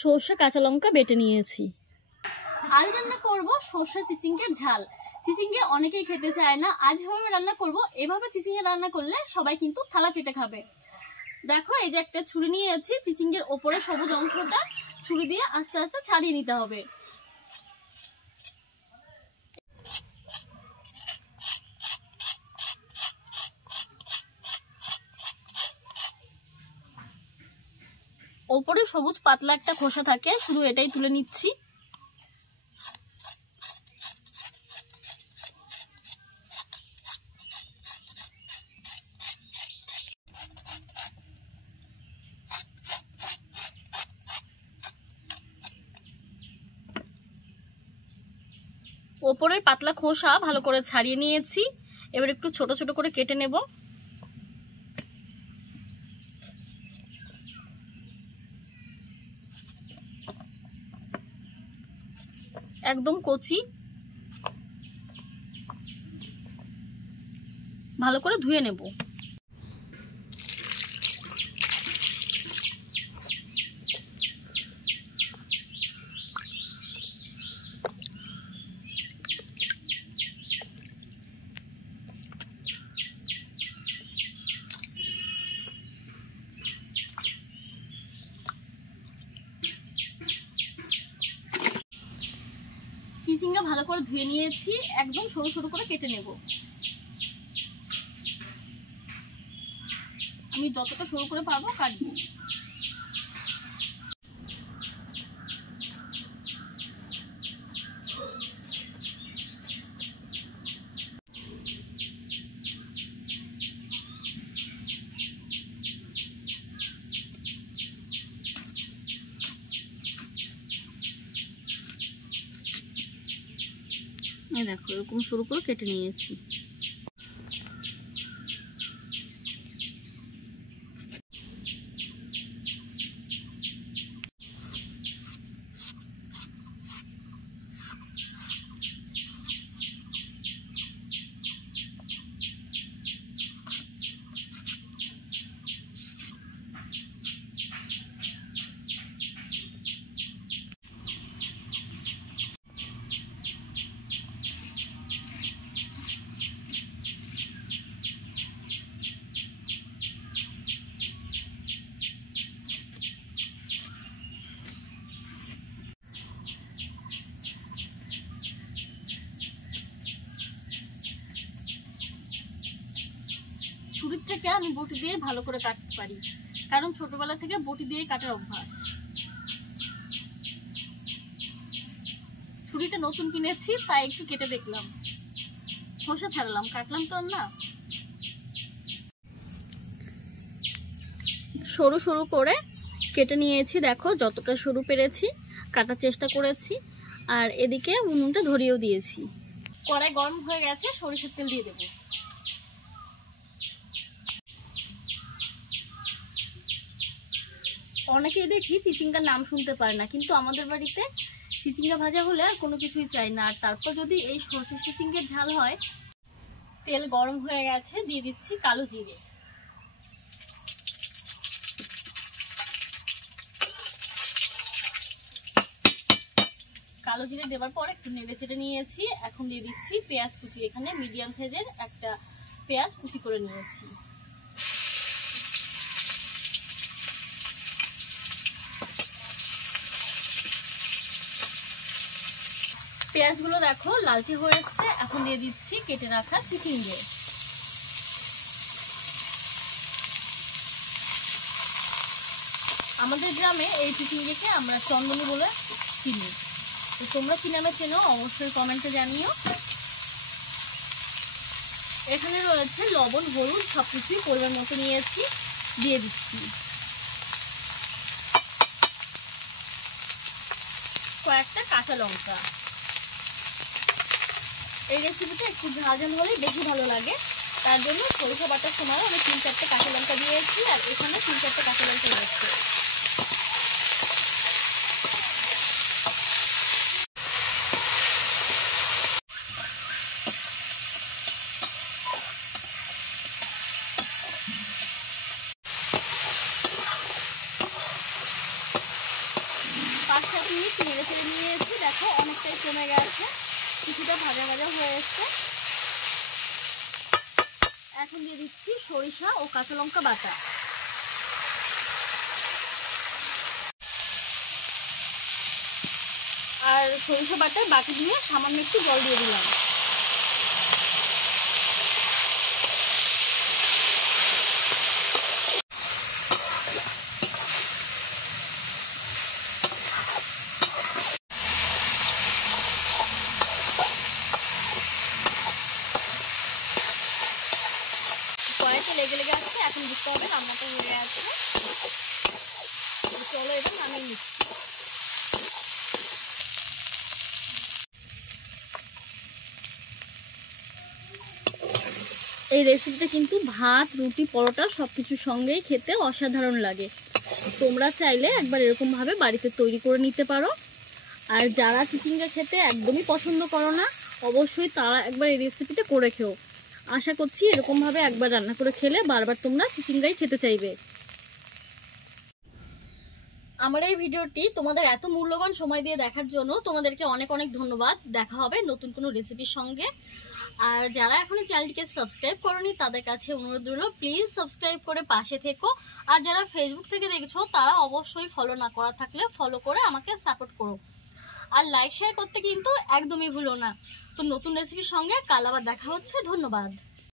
সরষে কাঁচা লঙ্কা বেটে নিয়েছি। আজ রান্না করব সরষে চিচিঙ্গের ঝাল। চিচিঙ্গে অনেকেই খেতে চায় না, আজ এভাবে রান্না করব। এভাবে চিচিঙ্গে রান্না করলে সবাই কিন্তু থালা চেটে খাবে। দেখো এই যে একটা ছুরি নিয়েছি, চিচিঙ্গের ওপরে সবুজ অংশটা ছুরি দিয়ে আস্তে আস্তে ছাড়িয়ে নিতে হবে। ওপরে সবুজ পাতলা একটা খোসা থাকে, শুধু এটাই তুলে নিচ্ছি। ওপরের পাতলা খোসা ভালো করে ছাড়িয়ে নিয়েছি। এবার একটু ছোট ছোট করে কেটে নেব। একদম কচি, ভালো করে ধুয়ে নেব। চিচিঙ্গা ভালো করে ধুয়ে নিয়েছি, একদম সরু সরু করে কেটে নেব। আমি যতটা সরু করে পারবো কাটবো। এই দেখো এরকম সরু করে কেটে নিয়েছি। ছুরির থেকে আমি বটি দিয়ে ভালো করে কাটতে পারি, কারণ ছোটবেলা থেকে বটি দিয়ে কাটার অভ্যাস। ছুরিটা নতুন কিনেছি, তাই একটু কেটে দেখলাম, খোসা ছাড়ালাম, কাটলাম তো না। সরু সরু করে কেটে নিয়েছি, দেখো যতটা সরু পেরেছি কাটার চেষ্টা করেছি। আর এদিকে উনুনটা ধরিয়েও দিয়েছি। কড়াই গরম হয়ে গেছে, সরিষার তেল দিয়ে দেবো। অনেকেই দেখি চিচিঙ্গার নাম শুনতে পারে না, কিন্তু আমাদের বাড়িতে চিচিঙ্গা ভাজা হলে আর কোনো কিছুই চাই না। আর তারপর যদি এই সরষে চিচিঙ্গের ঝাল হয়। তেল গরম হয়ে গেছে, দিয়ে দিচ্ছি কালো জিরে। কালো জিরে দেওয়ার পর একটু নেড়ে চেড়ে নিয়েছি। এখন দিয়ে দিচ্ছি পেঁয়াজ কুচি। এখানে মিডিয়াম সাইজের একটা পেঁয়াজ কুচি করে নিয়েছি। পেঁয়াজগুলো দেখো লালচে হয়ে এসছে। এখন দিয়ে দিচ্ছি কেটে রাখা চিচিঙ্গে। আমাদের গ্রামে এই চিচিঙ্গেকে আমরা চন্দনী বলে চিনি। তো তোমরা কি নামে চেনো অবশ্যই কমেন্টে জানিও। এখানে রয়েছে লবণ, হলুদ, সবকিছুই পরিমাণ মতো নিয়েছি, দিয়ে দিচ্ছি। কয়েকটা কাঁচা লঙ্কা। এই রেসিপিটা একটু ঝাল ঝাল হলেই বেশি ভালো লাগে, তার জন্য সরিষা বাটার সময় আমি 3-4টে কাঁচা লঙ্কা দিয়েছি। আর এখানে 3-4টে কাঁচা লঙ্কা দিয়েছি। দেখো অনেকটাই কমে গেছে, কিছুটা ভাজা ভাজা হয়ে এসছে। এখন দিয়ে দিচ্ছি সরিষা ও কাঁচা লঙ্কা বাটা। আর সরিষা বাটায় বাটি দিয়ে সামান্য একটু জল দিয়ে দিলাম। কড়াইতে লেগে লেগে আসছে, এখন বুঝতে হবে রান্নাটা হয়ে গেছে। চলো এবার নামিয়ে নিচ্ছি। এই রেসিপিটা কিন্তু ভাত, রুটি, পরোটা সব কিছুর সঙ্গেই খেতে অসাধারণ লাগে। তোমরা চাইলে একবার এরকমভাবে বাড়িতে তৈরি করে নিতে পারো। আর যারা চিচিঙ্গা খেতে একদমই পছন্দ করো না, অবশ্যই তারা একবার এই রেসিপিটা করে খেও। আশা করছি এরকমভাবে একবার রান্না করে খেলে বারবার তোমরা চিচিঙ্গাই খেতে চাইবে। আমার এই ভিডিওটি তোমাদের এত মূল্যবান সময় দিয়ে দেখার জন্য তোমাদেরকে অনেক অনেক ধন্যবাদ। দেখা হবে নতুন কোনো রেসিপির সঙ্গে। আর যারা এখনো চ্যানেলটিকে সাবস্ক্রাইব করোনি তাদের কাছে অনুরোধ রইল, প্লিজ সাবস্ক্রাইব করে পাশে থেকো। আর যারা ফেসবুক থেকে দেখছো তারা অবশ্যই ফলো না করা থাকলে ফলো করে আমাকে সাপোর্ট করো। আর লাইক শেয়ার করতে কিন্তু একদমই ভুলো না। তো নতুন রেসিপির সঙ্গে কাল আবার দেখা হচ্ছে। ধন্যবাদ।